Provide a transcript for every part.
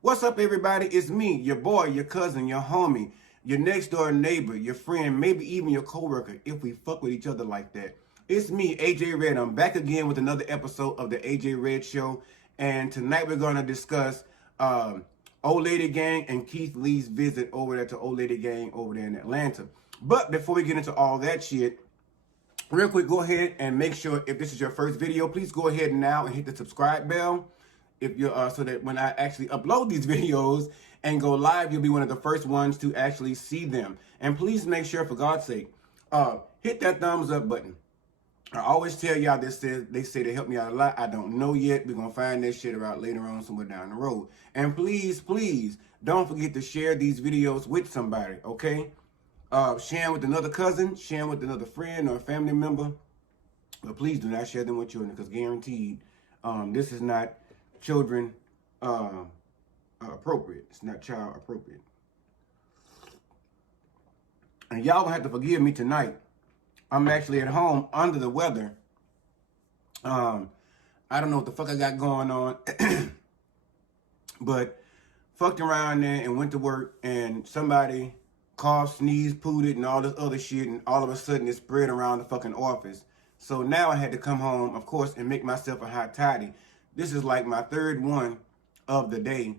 What's up, everybody? It's me, your boy, your cousin, your homie, your next door neighbor, your friend, maybe even your coworker, if we fuck with each other like that. It's me, AJAERED. I'm back again with another episode of the AJAERED Show, and tonight we're gonna discuss Old Lady Gang and Kieth Lee's visit over there to Old Lady Gang over there in Atlanta. But before we get into all that shit, real quick, go ahead and make sure if this is your first video, please go ahead now and hit the subscribe bell. If you're so that when I actually upload these videos and go live, you'll be one of the first ones to actually see them. And please make sure, for God's sake, hit that thumbs up button. I always tell y'all this. They say they help me out a lot. I don't know yet. We're gonna find that shit out later on somewhere down the road. And please, please don't forget to share these videos with somebody. Okay? Sharing with another cousin, sharing with another friend or a family member. But please do not share them with children, because guaranteed, this is not children appropriate. It's not child appropriate. And y'all gonna have to forgive me tonight. I'm actually at home under the weather. I don't know what the fuck I got going on. But fucked around there and went to work, and somebody coughed, sneezed, pooted, and all this other shit, and all of a sudden it spread around the fucking office. So now I had to come home, of course, and make myself a hot toddy. This is like my third one of the day.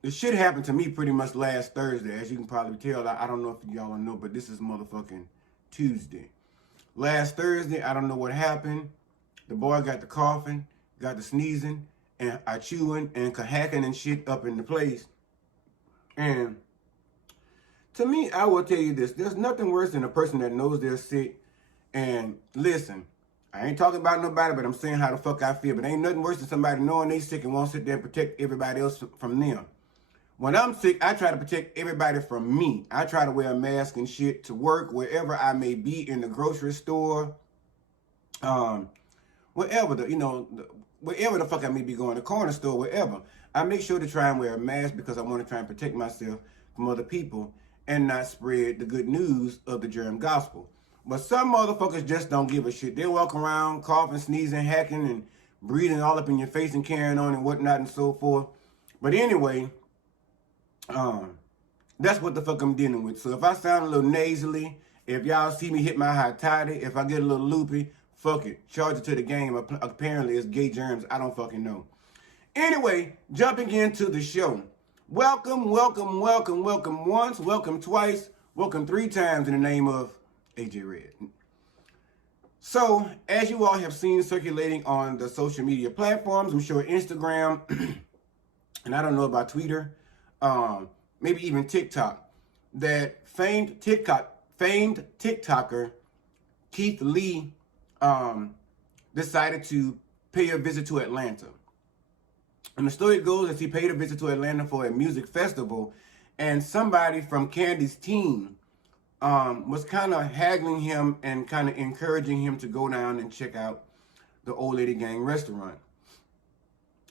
This shit happened to me pretty much last Thursday. As you can probably tell, I don't know if y'all know, but this is motherfucking Tuesday. Last Thursday, I don't know what happened. The boy got the coughing, got the sneezing, and I chewing and hacking and shit up in the place. And to me, I will tell you this. There's nothing worse than a person that knows they're sick. And listen, I ain't talking about nobody, but I'm saying how the fuck I feel. But ain't nothing worse than somebody knowing they sick and won't sit there and protect everybody else from them. When I'm sick, I try to protect everybody from me. I try to wear a mask and shit to work, wherever I may be, in the grocery store, wherever wherever the fuck I may be going, the corner store, wherever. I make sure to try and wear a mask because I want to try and protect myself from other people and not spread the good news of the germ gospel. But some motherfuckers just don't give a shit. They walk around coughing, sneezing, hacking, and breathing all up in your face and carrying on and whatnot and so forth. But anyway, that's what the fuck I'm dealing with. So if I sound a little nasally, if y'all see me hit my hot toddy, if I get a little loopy, fuck it. Charge it to the game. Apparently it's gay germs. I don't fucking know. Anyway, jumping into the show. Welcome, welcome, welcome, welcome once, welcome twice, welcome 3 times in the name of AJAERED. So, as you all have seen circulating on the social media platforms, I'm sure Instagram, and I don't know about Twitter, maybe even TikTok, that famed TikToker Kieth Lee decided to pay a visit to Atlanta. And the story goes that he paid a visit to Atlanta for a music festival, and somebody from Candy's team was kind of haggling him and kind of encouraging him to go down and check out the Old Lady Gang restaurant.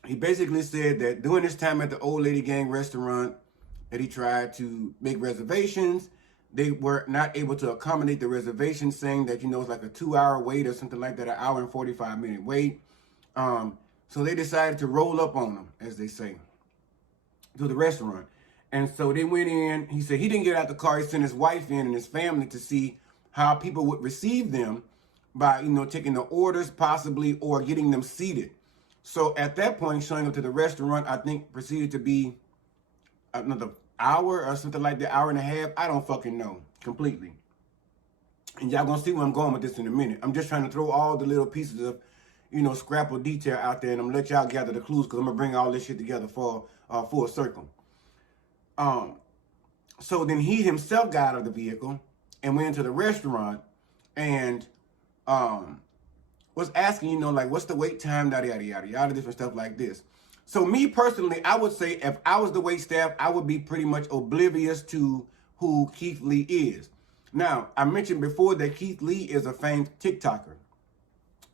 He basically said that during his time at the Old Lady Gang restaurant, that he tried to make reservations. They were not able to accommodate the reservation, saying that, it's like a 2-hour wait or something like that, an hour and 45-minute wait. So they decided to roll up on him, as they say, to the restaurant. And so they went in. He said he didn't get out the car. He sent his wife in and his family to see how people would receive them by, taking the orders possibly or getting them seated. So at that point, showing up to the restaurant, I think proceeded to be another hour or something like that, hour and a half. I don't fucking know completely. And y'all gonna see where I'm going with this in a minute. I'm just trying to throw all the little pieces of, scrapple detail out there, and I'm gonna let y'all gather the clues because I'm gonna bring all this shit together for full circle. So then he himself got out of the vehicle and went into the restaurant and was asking, what's the wait time, yada, yada, yada, yada, different stuff like this. So me personally, I would say if I was the wait staff, I would be pretty much oblivious to who Kieth Lee is. Now, I mentioned before that Kieth Lee is a famed TikToker.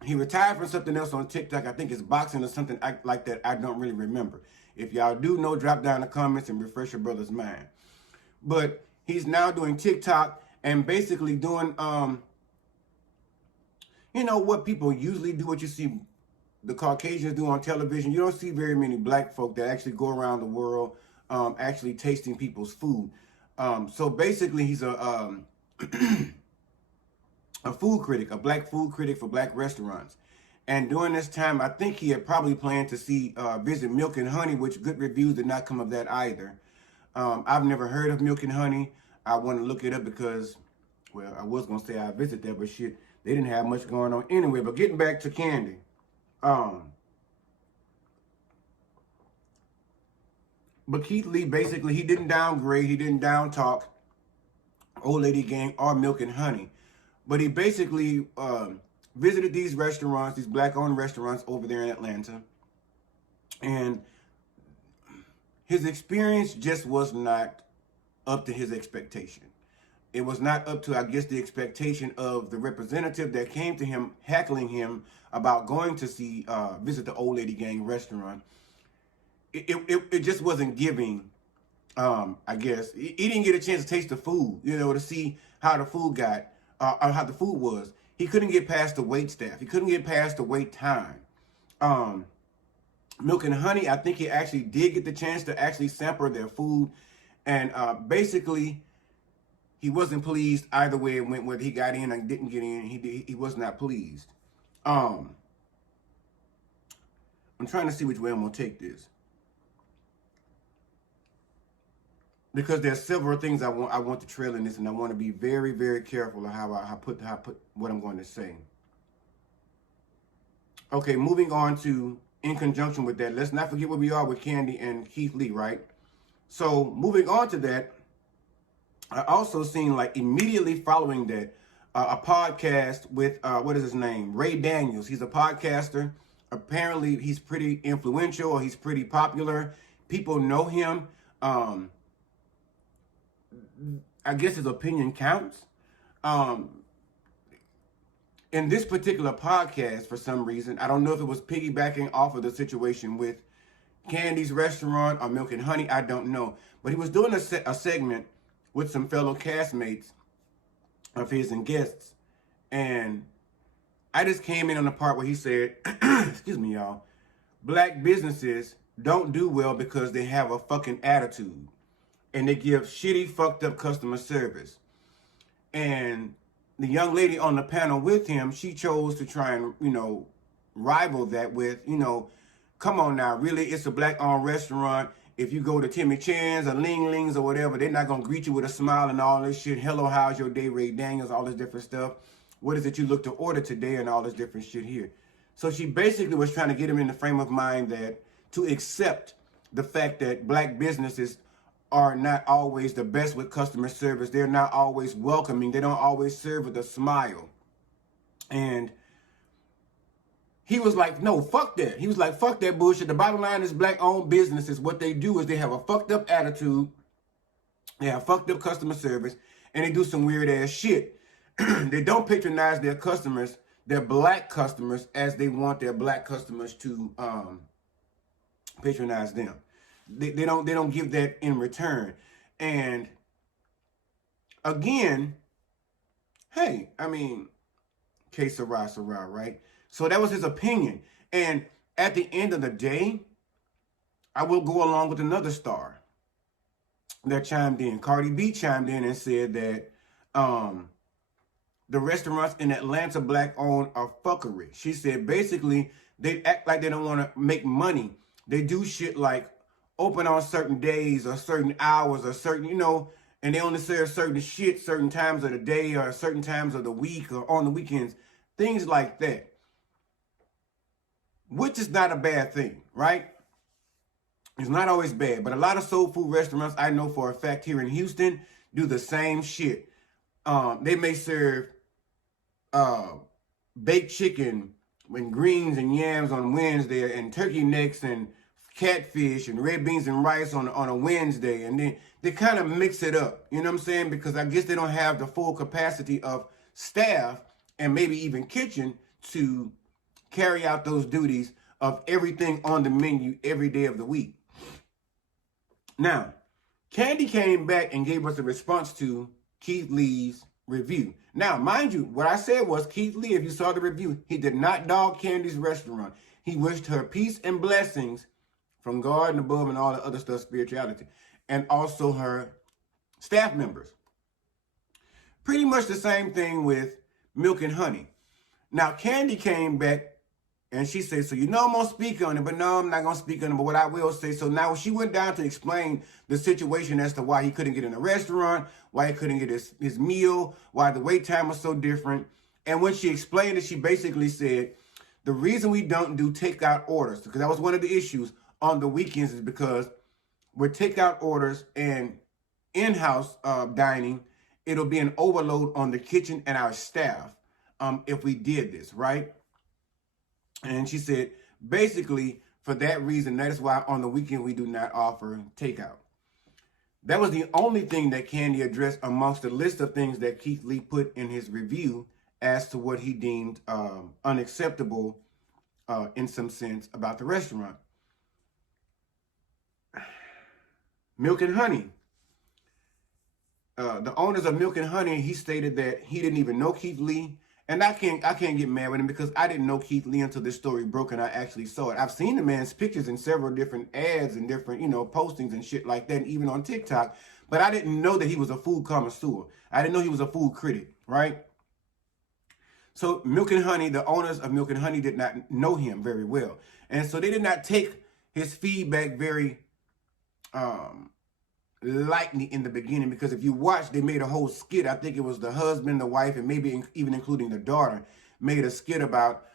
He retired from something else on TikTok. I think it's boxing or something like that. I don't really remember. If y'all do know, drop down in the comments and refresh your brother's mind. But he's now doing TikTok and basically doing, what people usually do, what you see the Caucasians do on television. You don't see very many black folk that actually go around the world actually tasting people's food. So basically, he's a food critic, a black food critic for black restaurants. And during this time, I think he had probably planned to visit Milk and Honey, which good reviews did not come of that either. I've never heard of Milk and Honey. I want to look it up because, well, I was going to say I visit there, but shit, they didn't have much going on anyway. But getting back to Kandi. But Kieth Lee, basically, he didn't downgrade, he didn't down talk Old Lady Gang or Milk and Honey. But he basically visited these restaurants, these black-owned restaurants over there in Atlanta. And his experience just was not up to his expectation. It was not up to, I guess, the expectation of the representative that came to him, heckling him about going to visit the Old Lady Gang restaurant. It just wasn't giving, I guess. He didn't get a chance to taste the food, you know, to see how the food got, or how the food was. He couldn't get past the wait staff. He couldn't get past the wait time. Milk and Honey, I think he actually did get the chance to actually sample their food. And basically, he wasn't pleased either way it went, whether he got in or didn't get in. He was not pleased. I'm trying to see which way I'm going to take this, because there's several things I want to trail in this, and I want to be very, very careful of how I put what I'm going to say. Okay, moving on to, in conjunction with that, let's not forget where we are with Kandi and Kieth Lee, right? So moving on to that, I also seen, like, immediately following that, a podcast with, what is his name? Ray Daniels. He's a podcaster. Apparently, he's pretty influential, or he's pretty popular. People know him. I guess his opinion counts. In this particular podcast, for some reason, I don't know if it was piggybacking off of the situation with Kandi's restaurant or Milk and Honey, I don't know. But he was doing a segment with some fellow castmates of his and guests. And I just came in on the part where he said, excuse me, y'all, black businesses don't do well because they have a fucking attitude. And they give shitty, fucked up customer service. And the young lady on the panel with him, she chose to try and, you know, rival that with, you know, come on now, really, it's a black-owned restaurant. If you go to Timmy Chan's or Ling Ling's or whatever, they're not going to greet you with a smile and all this shit. Hello, how's your day, Ray Daniels, all this different stuff. What is it you look to order today, and all this different shit here. So she basically was trying to get him in the frame of mind that to accept the fact that black businesses are not always the best with customer service. They're not always welcoming. They don't always serve with a smile. And he was like, no, fuck that. He was like, fuck that bullshit. The bottom line is black-owned businesses. What they do is they have a fucked up attitude. They have fucked up customer service. And they do some weird-ass shit. They don't patronize their customers, their black customers, as they want their black customers to patronize them. They don't give that in return. And again, hey, I mean, que sera, right? So that was his opinion. And at the end of the day, I will go along with another star that chimed in. Cardi B chimed in and said that the restaurants in Atlanta black-owned are fuckery. She said basically they act like they don't want to make money. They do shit like open on certain days or certain hours or certain, you know, and they only serve certain shit certain times of the day or certain times of the week or on the weekends. Things like that. Which is not a bad thing, right? It's not always bad, but a lot of soul food restaurants, I know for a fact here in Houston, do the same shit. They may serve baked chicken and greens and yams on Wednesday, and turkey necks and catfish and red beans and rice on a Wednesday, and then they kind of mix it up, you know what I'm saying? Because I guess they don't have the full capacity of staff and maybe even kitchen to carry out those duties of everything on the menu every day of the week. Now, Kandi came back and gave us a response to Kieth Lee's review. Now, mind you, what I said was Kieth Lee, if you saw the review, he did not dog Kandi's restaurant. he wished her peace and blessings from God and above and all the other stuff, spirituality, and also her staff members. Pretty much the same thing with Milk and Honey. Now, Candy came back and she said, so I'm going to speak on it, but no, I'm not going to speak on it, but what I will say, so now she went down to explain the situation as to why he couldn't get in a restaurant, why he couldn't get his meal, why the wait time was so different. And when she explained it, she basically said, the reason we don't do takeout orders, because that was one of the issues on the weekends, is because with takeout orders and in-house dining, it'll be an overload on the kitchen and our staff if we did this, right? And she said, basically, for that reason, that is why on the weekend we do not offer takeout. That was the only thing that Candy addressed amongst the list of things that Kieth Lee put in his review as to what he deemed unacceptable in some sense about the restaurant. Milk and Honey. The owners of Milk and Honey, he stated that he didn't even know Kieth Lee. And I can't get mad with him because I didn't know Kieth Lee until this story broke and I actually saw it. I've seen the man's pictures in several different ads and different, postings and shit like that, and even on TikTok. But I didn't know that he was a food connoisseur. I didn't know he was a food critic, right? So Milk and Honey, the owners of Milk and Honey did not know him very well. And so they did not take his feedback very lightly in the beginning, because if you watch, they made a whole skit. I think it was the husband, the wife, and maybe even including the daughter, made a skit about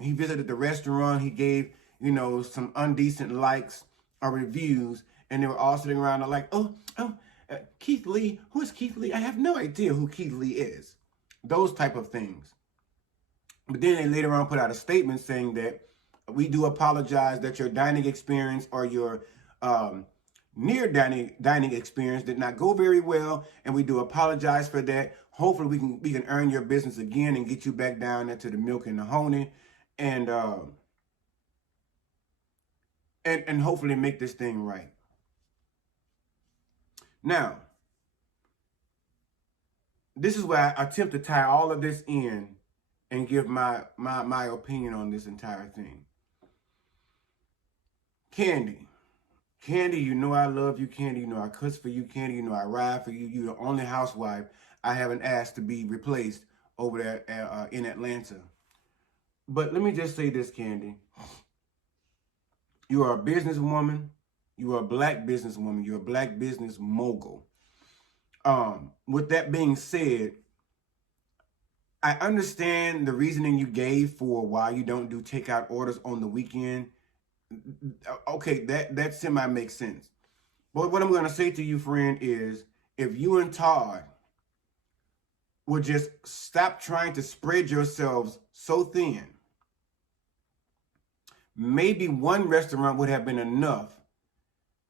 he visited the restaurant, he gave some indecent likes or reviews, and they were all sitting around like, Kieth Lee, who is Kieth Lee? I have no idea who Kieth Lee is. Those type of things. But then they later on put out a statement saying that we do apologize that your dining experience or your near dining experience did not go very well, and we do apologize for that. Hopefully we can earn your business again and get you back down into the Milk and the Honey, and hopefully make this thing right. Now, this is where I attempt to tie all of this in and give my opinion on this entire thing. Candy, I love you. Candy, I cuss for you. Candy, I ride for you. You're the only housewife I haven't asked to be replaced over there in Atlanta. But let me just say this, Candy. You are a businesswoman. You are a black businesswoman. You're a black business mogul. With that being said, I understand the reasoning you gave for why you don't do takeout orders on the weekend. Okay, that semi makes sense. But what I'm going to say to you, friend, is if you and Todd would just stop trying to spread yourselves so thin, maybe one restaurant would have been enough,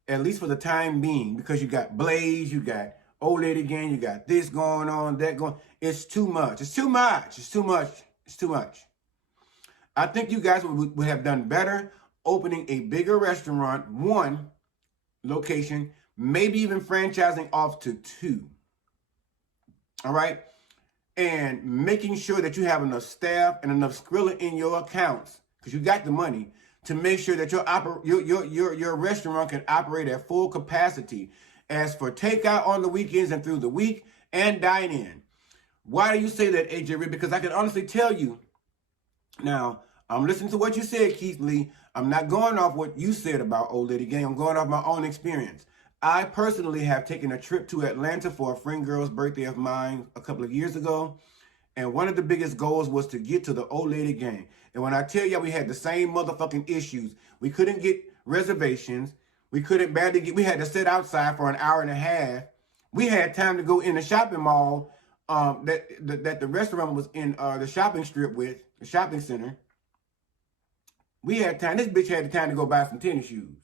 at least for the time being, because you got Blaze, you got Old Lady Gang, you got this going on, that going. It's too much. It's too much. It's too much. It's too much. I think you guys would have done better opening a bigger restaurant, one location, maybe even franchising off to 2. All right? And making sure that you have enough staff and enough Skrilla in your accounts, because you got the money, to make sure that your restaurant can operate at full capacity as for takeout on the weekends and through the week and dine in. Why do you say that, AJAERED? Because I can honestly tell you, now, I'm listening to what you said, Kieth Lee. I'm not going off what you said about Old Lady Gang. I'm going off my own experience. I personally have taken a trip to Atlanta for a friend girl's birthday of mine a couple of years ago. And one of the biggest goals was to get to the Old Lady Gang. And when I tell you we had the same motherfucking issues, we couldn't get reservations. We couldn't barely get, we had to sit outside for an hour and a half. We had time to go in the shopping mall that the restaurant was in the shopping strip with, the shopping center. We had time. This bitch had the time to go buy some tennis shoes.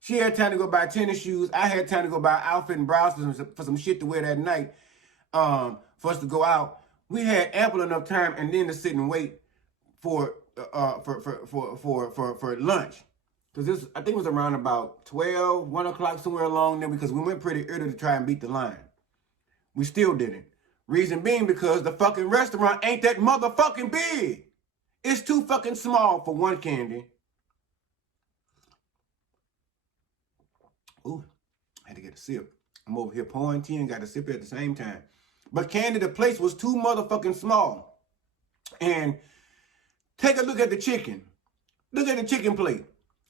She had time to go buy tennis shoes. I had time to go buy outfit and blouse for some shit to wear that night for us to go out. We had ample enough time and then to sit and wait for lunch. Because this, I think it was around about 12, 1 o'clock, somewhere along there, because we went pretty early to try and beat the line. We still didn't. Reason being because the fucking restaurant ain't that motherfucking big. It's too fucking small for one, Candy. Ooh, I had to get a sip. I'm over here pouring tea and got a sip at the same time. But Candy, the place was too motherfucking small. And take a look at the chicken. Look at the chicken plate.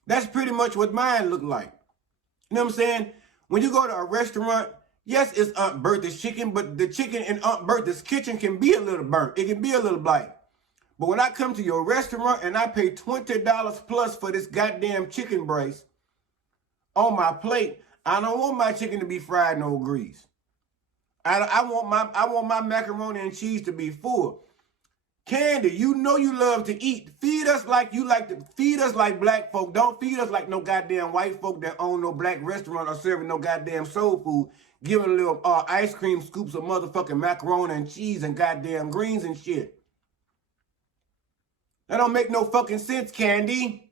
That's pretty much what mine looked like. You know what I'm saying? When you go to a restaurant, yes, it's Aunt Bertha's chicken, but the chicken in Aunt Bertha's kitchen can be a little burnt. It can be a little black. But when I come to your restaurant and I pay $20 plus for this goddamn chicken breast on my plate, I don't want my chicken to be fried no grease. I want my macaroni and cheese to be full. Candy, you know you love to eat. Feed us like you like to feed us like black folk. Don't feed us like no goddamn white folk that own no black restaurant or serving no goddamn soul food. Giving a little ice cream scoops of motherfucking macaroni and cheese and goddamn greens and shit. That don't make no fucking sense, Candy.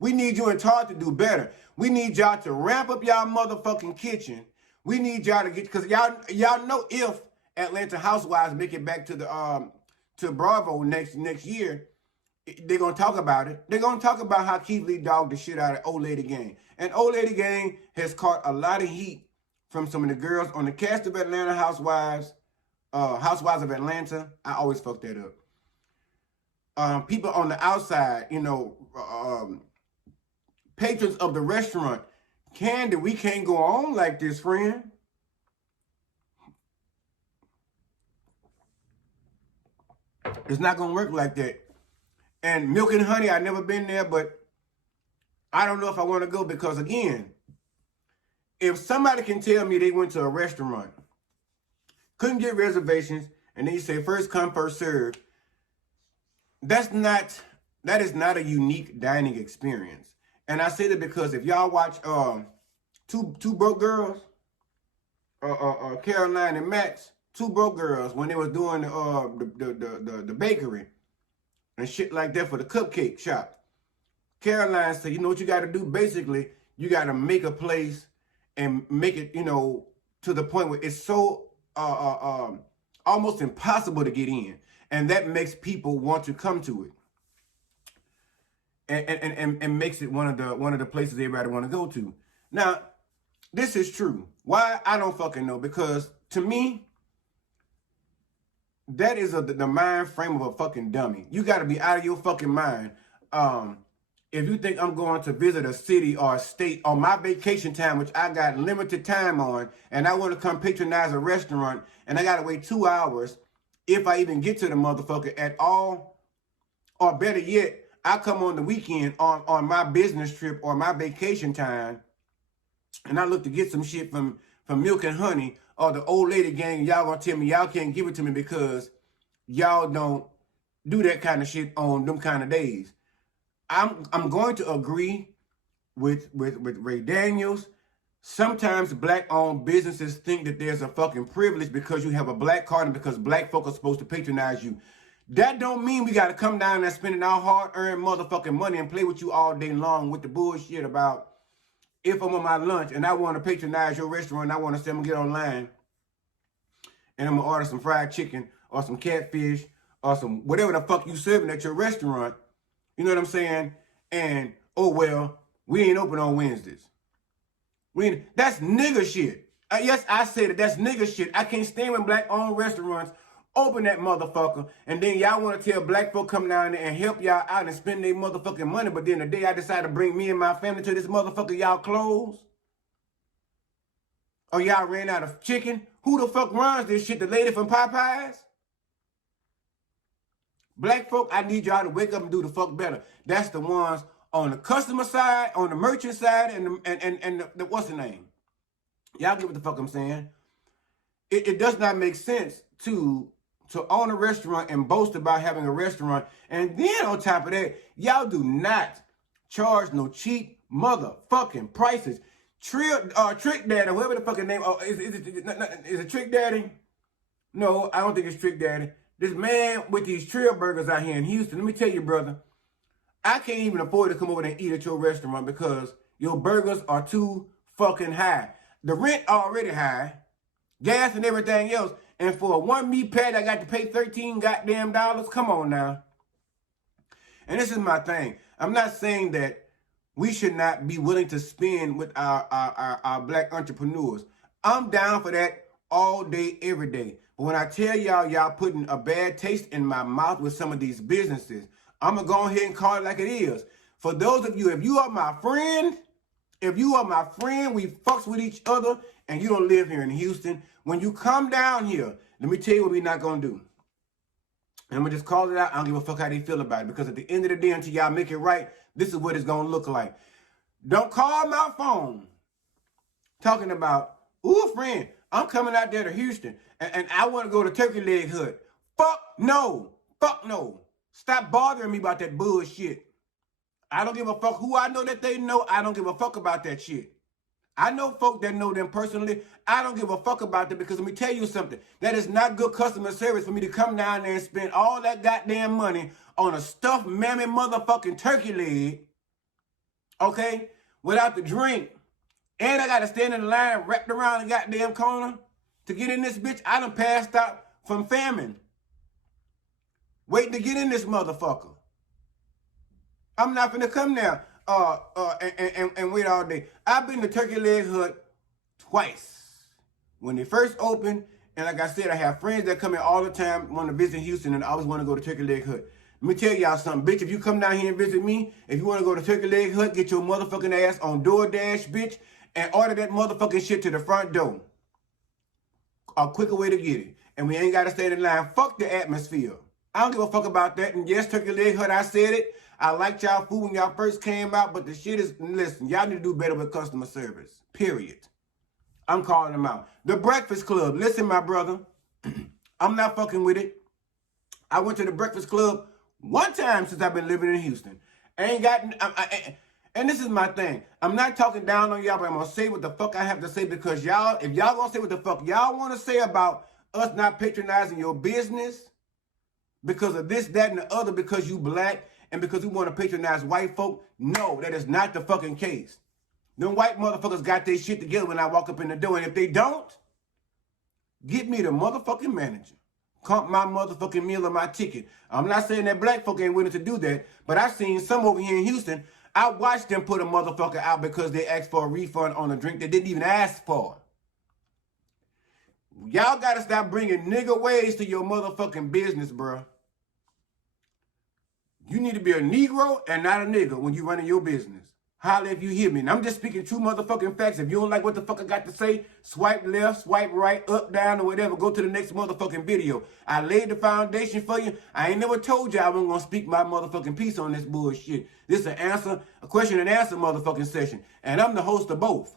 We need you and Todd to do better. We need y'all to ramp up y'all motherfucking kitchen. We need y'all to get, because y'all know if Atlanta Housewives make it back to the to Bravo next year, they're gonna talk about it. They're gonna talk about how Kieth Lee dogged the shit out of Old Lady Gang. And Old Lady Gang has caught a lot of heat from some of the girls on the cast of Atlanta Housewives, Housewives of Atlanta. I always fuck that up. People on the outside, you know, patrons of the restaurant. Candy, we can't go on like this, friend. It's not going to work like that. And Milk and Honey, I've never been there, but I don't know if I want to go because, again, if somebody can tell me they went to a restaurant, couldn't get reservations, and then you say first come, first serve, that is not a unique dining experience. And I say that because if y'all watch Two Broke Girls, Caroline and Max, Two Broke Girls, when they was doing the bakery and shit like that for the cupcake shop, Caroline said, you know what you got to do? Basically, you got to make a place and make it, you know, to the point where it's so almost impossible to get in, and that makes people want to come to it. And makes it one of the places everybody want to go to. Now, this is true. Why? I don't fucking know. Because to me, that is the mind frame of a fucking dummy. You got to be out of your fucking mind. If you think I'm going to visit a city or a state on my vacation time, which I got limited time on, and I want to come patronize a restaurant, and I got to wait 2 hours if I even get to the motherfucker at all, or better yet, I come on the weekend on my business trip or my vacation time, and I look to get some shit from Milk and Honey or the Old Lady Gang. Y'all gonna tell me y'all can't give it to me because y'all don't do that kind of shit on them kind of days. I'm going to agree with Ray Daniels. Sometimes black-owned businesses think that there's a fucking privilege because you have a black card and because black folk are supposed to patronize you. That don't mean we got to come down and spending our hard-earned motherfucking money and play with you all day long with the bullshit about if I'm on my lunch and I want to patronize your restaurant, I want to say I'm going to get online and I'm going to order some fried chicken or some catfish or some whatever the fuck you serving at your restaurant. You know what I'm saying? And, oh, well, we ain't open on Wednesdays. That's nigga shit. Yes, I said it. That's nigga shit. I can't stand when black-owned restaurants open that motherfucker, and then y'all want to tell black folk come down there and help y'all out and spend their motherfucking money, but then the day I decide to bring me and my family to this motherfucker, y'all close? Or y'all ran out of chicken? Who the fuck runs this shit? The lady from Popeyes? Black folk, I need y'all to wake up and do the fuck better. That's the ones on the customer side, on the merchant side, and the what's the name? Y'all get what the fuck I'm saying? It does not make sense to own a restaurant and boast about having a restaurant, and then on top of that, y'all do not charge no cheap motherfucking prices. Trick Daddy, whoever the fucking name, is it Trick Daddy? No, I don't think it's Trick Daddy. This man with these Trill Burgers out here in Houston, let me tell you, brother, I can't even afford to come over there and eat at your restaurant because your burgers are too fucking high. The rent already high, gas and everything else. And for a one meat patty, I got to pay $13 goddamn dollars. Come on now. And this is my thing. I'm not saying that we should not be willing to spend with our black entrepreneurs. I'm down for that all day, every day. But when I tell y'all putting a bad taste in my mouth with some of these businesses, I'm going to go ahead and call it like it is. For those of you, if you are my friend, we fucks with each other, and you don't live here in Houston, when you come down here, let me tell you what we're not going to do. And I'm going to just call it out. I don't give a fuck how they feel about it. Because at the end of the day, until y'all make it right, this is what it's going to look like. Don't call my phone talking about, ooh, friend, I'm coming out there to Houston, and I want to go to Turkey Leg Hut. Fuck no. Fuck no. Stop bothering me about that bullshit. I don't give a fuck who I know that they know. I don't give a fuck about that shit. I know folk that know them personally. I don't give a fuck about them because let me tell you something. That is not good customer service for me to come down there and spend all that goddamn money on a stuffed mammy motherfucking turkey leg, okay, without the drink. And I got to stand in the line wrapped around the goddamn corner to get in this bitch. I done passed out from famine, waiting to get in this motherfucker. I'm not finna come there and wait all day. I've been to Turkey Leg Hut twice. When they first opened, and like I said, I have friends that come in all the time, want to visit Houston, and I always want to go to Turkey Leg Hut. Let me tell y'all something, bitch. If you come down here and visit me, if you want to go to Turkey Leg Hut, get your motherfucking ass on DoorDash, bitch, and order that motherfucking shit to the front door. A quicker way to get it. And we ain't got to stand in line. Fuck the atmosphere. I don't give a fuck about that. And yes, Turkey Leg Hut, I said it. I liked y'all food when y'all first came out, but the shit is, listen, y'all need to do better with customer service. Period. I'm calling them out. The Breakfast Club. Listen, my brother. I'm not fucking with it. I went to the Breakfast Club one time since I've been living in Houston. And this is my thing. I'm not talking down on y'all, but I'm going to say what the fuck I have to say because y'all, if y'all going to say what the fuck y'all want to say about us not patronizing your business because of this, that, and the other, because you black, and because we want to patronize white folk, no, that is not the fucking case. Them white motherfuckers got their shit together when I walk up in the door. And if they don't, get me the motherfucking manager. Comp my motherfucking meal or my ticket. I'm not saying that black folk ain't willing to do that, but I've seen some over here in Houston. I watched them put a motherfucker out because they asked for a refund on a drink they didn't even ask for. Y'all got to stop bringing nigga ways to your motherfucking business, bruh. You need to be a Negro and not a nigga when you running your business. Holla if you hear me. And I'm just speaking true motherfucking facts. If you don't like what the fuck I got to say, swipe left, swipe right, up, down, or whatever. Go to the next motherfucking video. I laid the foundation for you. I ain't never told you I wasn't going to speak my motherfucking piece on this bullshit. This is a question and answer motherfucking session. And I'm the host of both.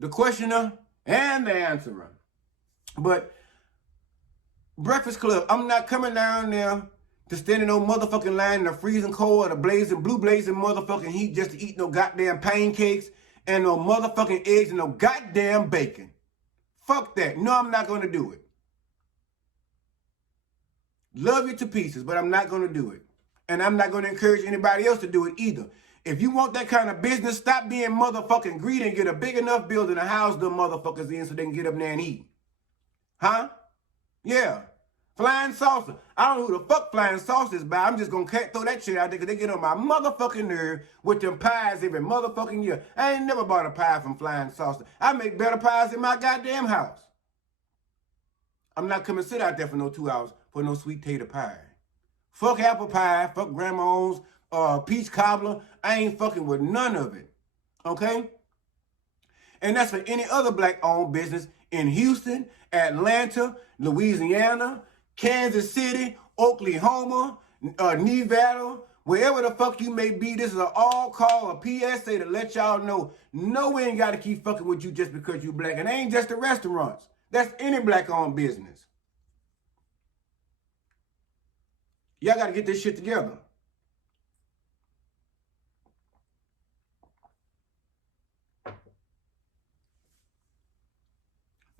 The questioner and the answerer. But Breakfast Club, I'm not coming down there to stand in no motherfucking line in the freezing cold or the blazing, blue blazing motherfucking heat just to eat no goddamn pancakes and no motherfucking eggs and no goddamn bacon. Fuck that. No, I'm not going to do it. Love you to pieces, but I'm not going to do it. And I'm not going to encourage anybody else to do it either. If you want that kind of business, stop being motherfucking greedy and get a big enough building to house them motherfuckers in so they can get up there and eat. Huh? Yeah. Flying saucer. I don't know who the fuck flying saucer is by. I'm just going to throw that shit out there because they get on my motherfucking nerve with them pies every motherfucking year. I ain't never bought a pie from Flying Saucer. I make better pies in my goddamn house. I'm not coming to sit out there for no 2 hours for no sweet tater pie. Fuck apple pie. Fuck grandma's peach cobbler. I ain't fucking with none of it. Okay? And that's for any other black-owned business in Houston, Atlanta, Louisiana, Kansas City, Oklahoma, Nevada, wherever the fuck you may be. This is an all call, a PSA to let y'all know, no, we ain't got to keep fucking with you just because you black. And it ain't just the restaurants. That's any black-owned business. Y'all got to get this shit together.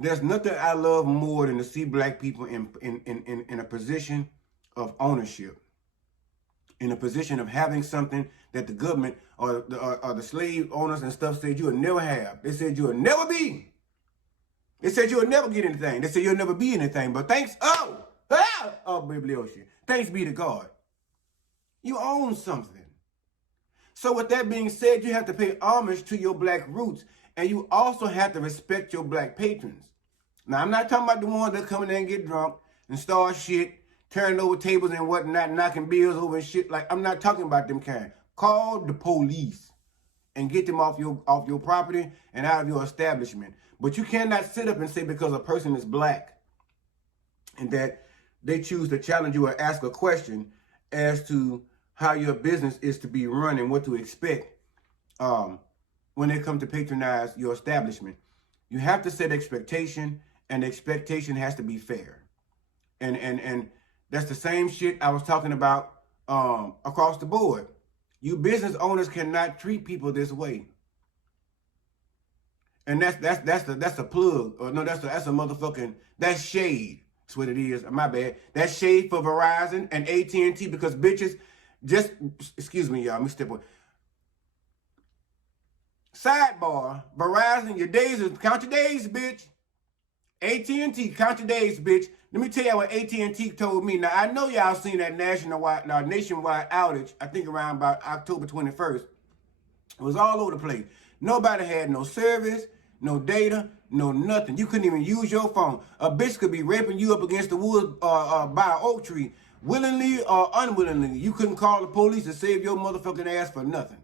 There's nothing I love more than to see black people in a position of ownership, in a position of having something that the government or the slave owners and stuff said you will never have. They said you will never be. They said you will never get anything. They said you'll never be anything. But thanks, baby ocean. Thanks be to God. You own something. So with that being said, you have to pay homage to your black roots, and you also have to respect your black patrons. Now, I'm not talking about the ones that come in there and get drunk and start shit, turning over tables and whatnot, knocking bills over and shit. Like, I'm not talking about them kind. Call the police and get them off your property and out of your establishment. But you cannot sit up and say because a person is black and that they choose to challenge you or ask a question as to how your business is to be run and what to expect when they come to patronize your establishment. You have to set expectation, and the expectation has to be fair. And that's the same shit I was talking about across the board. You business owners cannot treat people this way. And that's a plug. Or no, that's a motherfucking, that's shade. That's what it is. My bad. That's shade for Verizon and AT&T because bitches just, excuse me, y'all, let me step away. Sidebar, Verizon, your days is, count your days, bitch. AT&T, count your days, bitch. Let me tell you what AT&T told me. Now, I know y'all seen that nationwide outage, I think around about October 21st. It was all over the place. Nobody had no service, no data, no nothing. You couldn't even use your phone. A bitch could be raping you up against the woods by an oak tree, willingly or unwillingly. You couldn't call the police to save your motherfucking ass for nothing.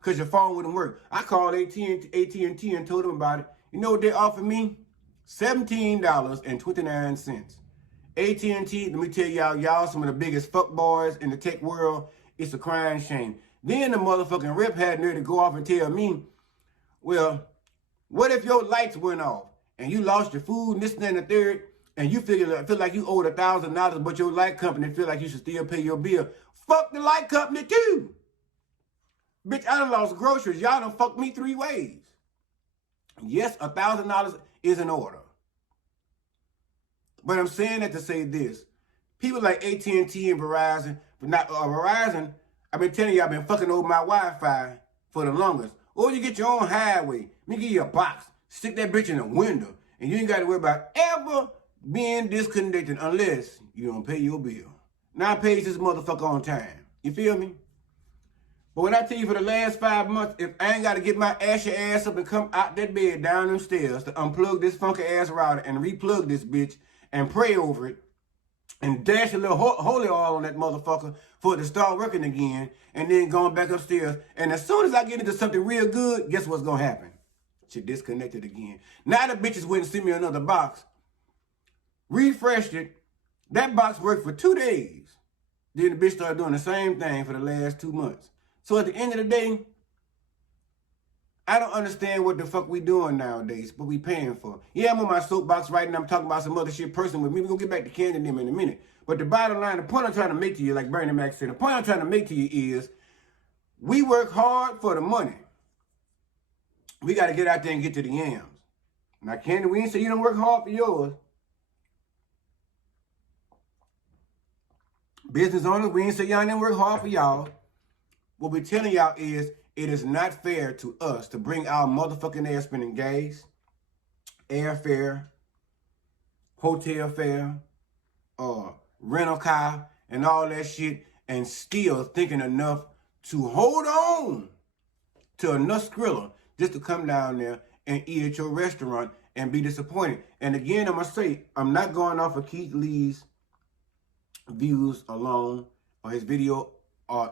Because your phone wouldn't work. I called AT&T and told them about it. You know what they offered me? $17.29. AT&T, let me tell y'all some of the biggest fuckboys in the tech world. It's a crying shame. Then the motherfucking rep had nerve to go off and tell me, well, what if your lights went off and you lost your food and this and the third, and you feel like you owed $1,000, but your light company feel like you should still pay your bill? Fuck the light company too. Bitch, I done lost groceries. Y'all done fucked me 3 ways. Yes, $1,000 is an order. But I'm saying that to say this. People like AT&T and Verizon, but not Verizon, I've been telling you, I've been fucking over my Wi-Fi for the longest. Or you get your own highway. Let me give you a box. Stick that bitch in the window. And you ain't got to worry about ever being disconnected unless you don't pay your bill. Now I pay this motherfucker on time. You feel me? But when I tell you for the last 5 months, if I ain't got to get my ashy ass up and come out that bed down them stairs to unplug this funky ass router and replug this bitch and pray over it and dash a little holy oil on that motherfucker for it to start working again and then going back upstairs. And as soon as I get into something real good, guess what's going to happen? Shit disconnected again. Now the bitches went and sent me another box. Refreshed it. That box worked for 2 days. Then the bitch started doing the same thing for the last 2 months. So at the end of the day, I don't understand what the fuck we doing nowadays, but we paying for. Yeah, I'm on my soapbox right now. I'm talking about some other shit person with me. We're going to get back to Candy and them in a minute. But the bottom line, the point I'm trying to make to you, like Bernie Mac said, the point I'm trying to make to you is we work hard for the money. We got to get out there and get to the yams. Now, Candy, we ain't say you don't work hard for yours. Business owners, we ain't say y'all didn't work hard for y'all. What we're telling y'all is it is not fair to us to bring our motherfucking ass spending gas, airfare, hotel fare, rental car, and all that shit, and still thinking enough to hold on to enough Skrilla just to come down there and eat at your restaurant and be disappointed. And again, I'm going to say, I'm not going off of Kieth Lee's views alone or his video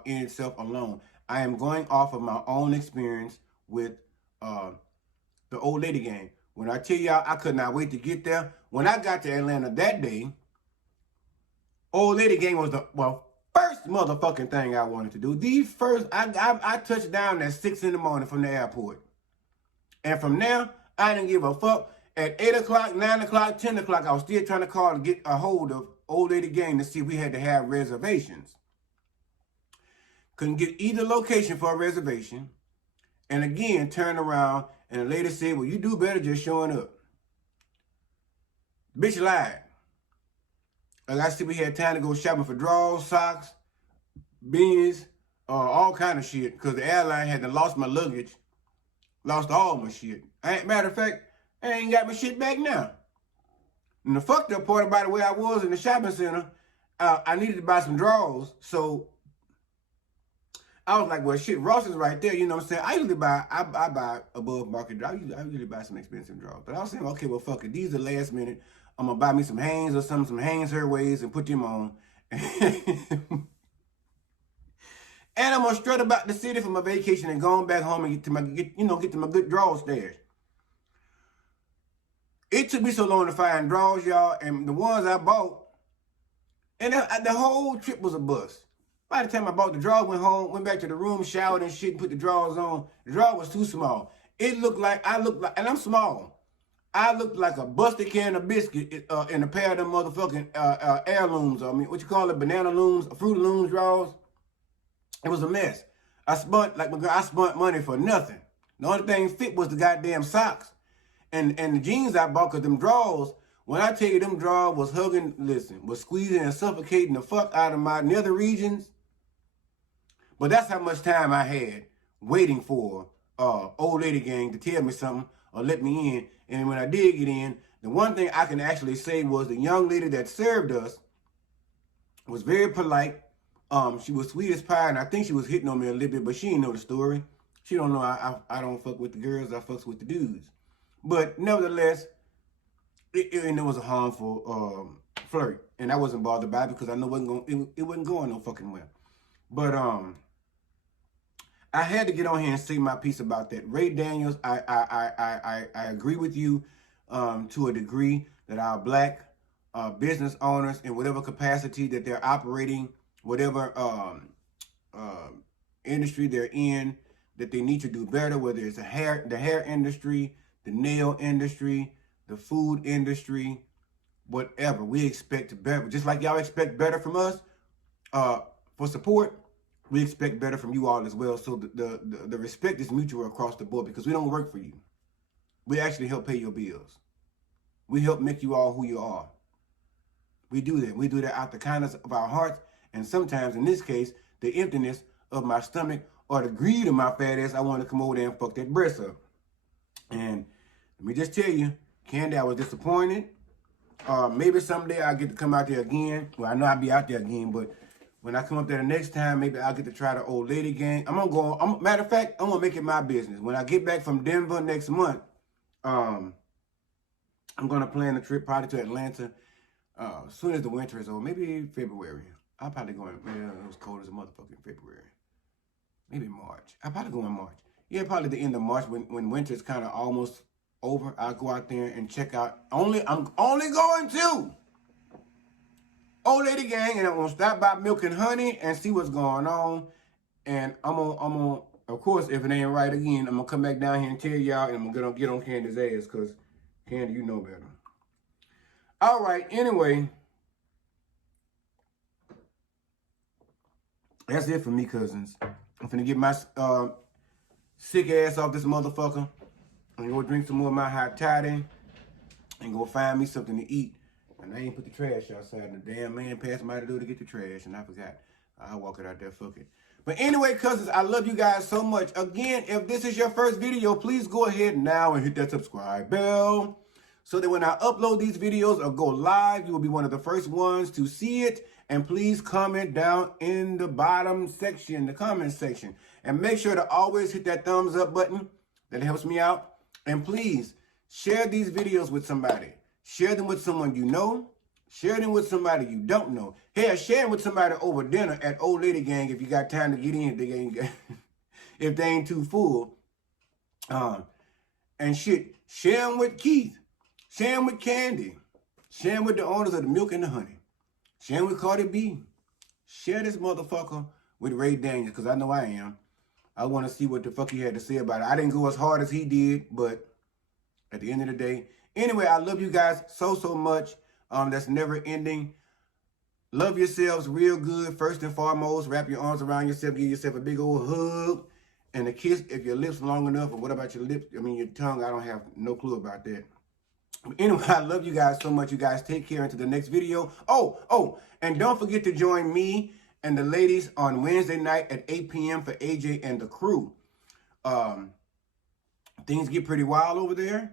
in itself alone. I am going off of my own experience with the old lady game. When I tell y'all I could not wait to get there, when I got to Atlanta that day, old lady game was the first motherfucking thing I wanted to do. The first, I touched down at 6 in the morning from the airport. And from there, I didn't give a fuck. At 8 o'clock, 9 o'clock, 10 o'clock, I was still trying to call to get a hold of old lady game to see if we had to have reservations. Couldn't get either location for a reservation. And again, turned around and the lady said, well, you do better just showing up. Bitch lied. Like I said, we had time to go shopping for drawers, socks, beanies, all kind of shit. Because the airline had to lost my luggage. Lost all my shit. Matter of fact, I ain't got my shit back now. And the fucked up part about the way I was in the shopping center, I needed to buy some drawers, so I was like, well, shit, Ross is right there. You know what I'm saying? I buy above market. I usually buy some expensive drawers. But I was saying, okay, well, fuck it. These are last minute. I'm going to buy me some Hanes or some Hanes Herways and put them on. And I'm going to strut about the city for my vacation and going back home and get to my good drawers stash. It took me so long to find drawers, y'all. And the ones I bought, and the whole trip was a bust. By the time I bought the drawers, went home, went back to the room, showered and shit, and put the drawers on. The drawer was too small. It looked like, and I'm small. I looked like a busted can of biscuit in a pair of them motherfucking heirlooms. I mean, what you call it, banana looms, Fruit Looms drawers. It was a mess. I spent money for nothing. The only thing fit was the goddamn socks. And the jeans I bought, because them drawers, when I tell you them drawers was was squeezing and suffocating the fuck out of my nether regions. But that's how much time I had waiting for old lady gang to tell me something or let me in. And when I did get in, the one thing I can actually say was the young lady that served us was very polite. She was sweet as pie, and I think she was hitting on me a little bit, but she didn't know the story. She don't know I don't fuck with the girls, I fucks with the dudes. But nevertheless, it was a harmful flirt, and I wasn't bothered by it because I know it wasn't going no fucking well. But I had to get on here and say my piece about that. Ray Daniels, I agree with you to a degree that our black business owners, in whatever capacity that they're operating, whatever industry they're in, that they need to do better, whether it's the hair industry, the nail industry, the food industry, whatever. We expect better. Just like y'all expect better from us for support, we expect better from you all as well. So the respect is mutual across the board, because we don't work for you. We actually help pay your bills. We help make you all who you are. We do that. We do that out the kindness of our hearts, and sometimes, in this case, the emptiness of my stomach or the greed of my fat ass. I want to come over there and fuck that breast up. And let me just tell you, Candy, I was disappointed. Maybe someday I'll get to come out there again. Well, I know I'll be out there again, but when I come up there the next time, maybe I'll get to try the old lady gang. Matter of fact, I'm gonna make it my business. When I get back from Denver next month, I'm gonna plan a trip probably to Atlanta as soon as the winter is over. Maybe February. I'll probably go in. It was cold as a motherfucker in February. Maybe March. I'll probably go in March. Yeah, probably the end of March when winter's kind of almost over. I'll go out there and check out. I'm only going to Old Lady Gang, and I'm gonna stop by Milk and Honey and see what's going on. And I'm gonna, of course, if it ain't right again, I'm gonna come back down here and tell y'all, and I'm gonna get on Candy's ass, because Candy, you know better. All right, anyway, that's it for me, cousins. I'm finna get my sick ass off this motherfucker and go drink some more of my hot toddy and go find me something to eat. And I ain't put the trash outside, and the damn man passed by the door to get the trash, and I forgot. I'll walk it out there, fuck it. But anyway, cousins, I love you guys so much. Again, if this is your first video, please go ahead now and hit that subscribe bell, so that when I upload these videos or go live, you will be one of the first ones to see it. And please comment down in the bottom section, the comment section. And make sure to always hit that thumbs up button. That helps me out. And please share these videos with somebody. Share them with someone you know. Share them with somebody you don't know. Hell, share them with somebody over dinner at Old Lady Gang if you got time to get in. If they ain't too full. And shit, share them with Keith. Share them with Candy. Share them with the owners of the Milk and the Honey. Share them with cardib. Share this motherfucker with Ray Daniels, because I know I am. I want to see what the fuck he had to say about it. I didn't go as hard as he did, but at the end of the day. Anyway, I love you guys so much. That's never ending. Love yourselves real good. First and foremost, wrap your arms around yourself. Give yourself a big old hug and a kiss if your lips long enough. Or what about your lips? I mean, your tongue. I don't have no clue about that. Anyway, I love you guys so much. You guys take care until the next video. Oh, and don't forget to join me and the ladies on Wednesday night at 8 p.m. for AJ and the crew. Things get pretty wild over there.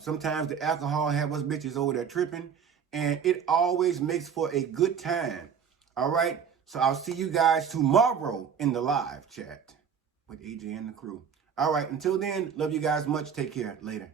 Sometimes the alcohol have us bitches over there tripping. and it always makes for a good time. All right, so I'll see you guys tomorrow in the live chat with AJ and the crew. All right, until then, love you guys much. Take care. Later.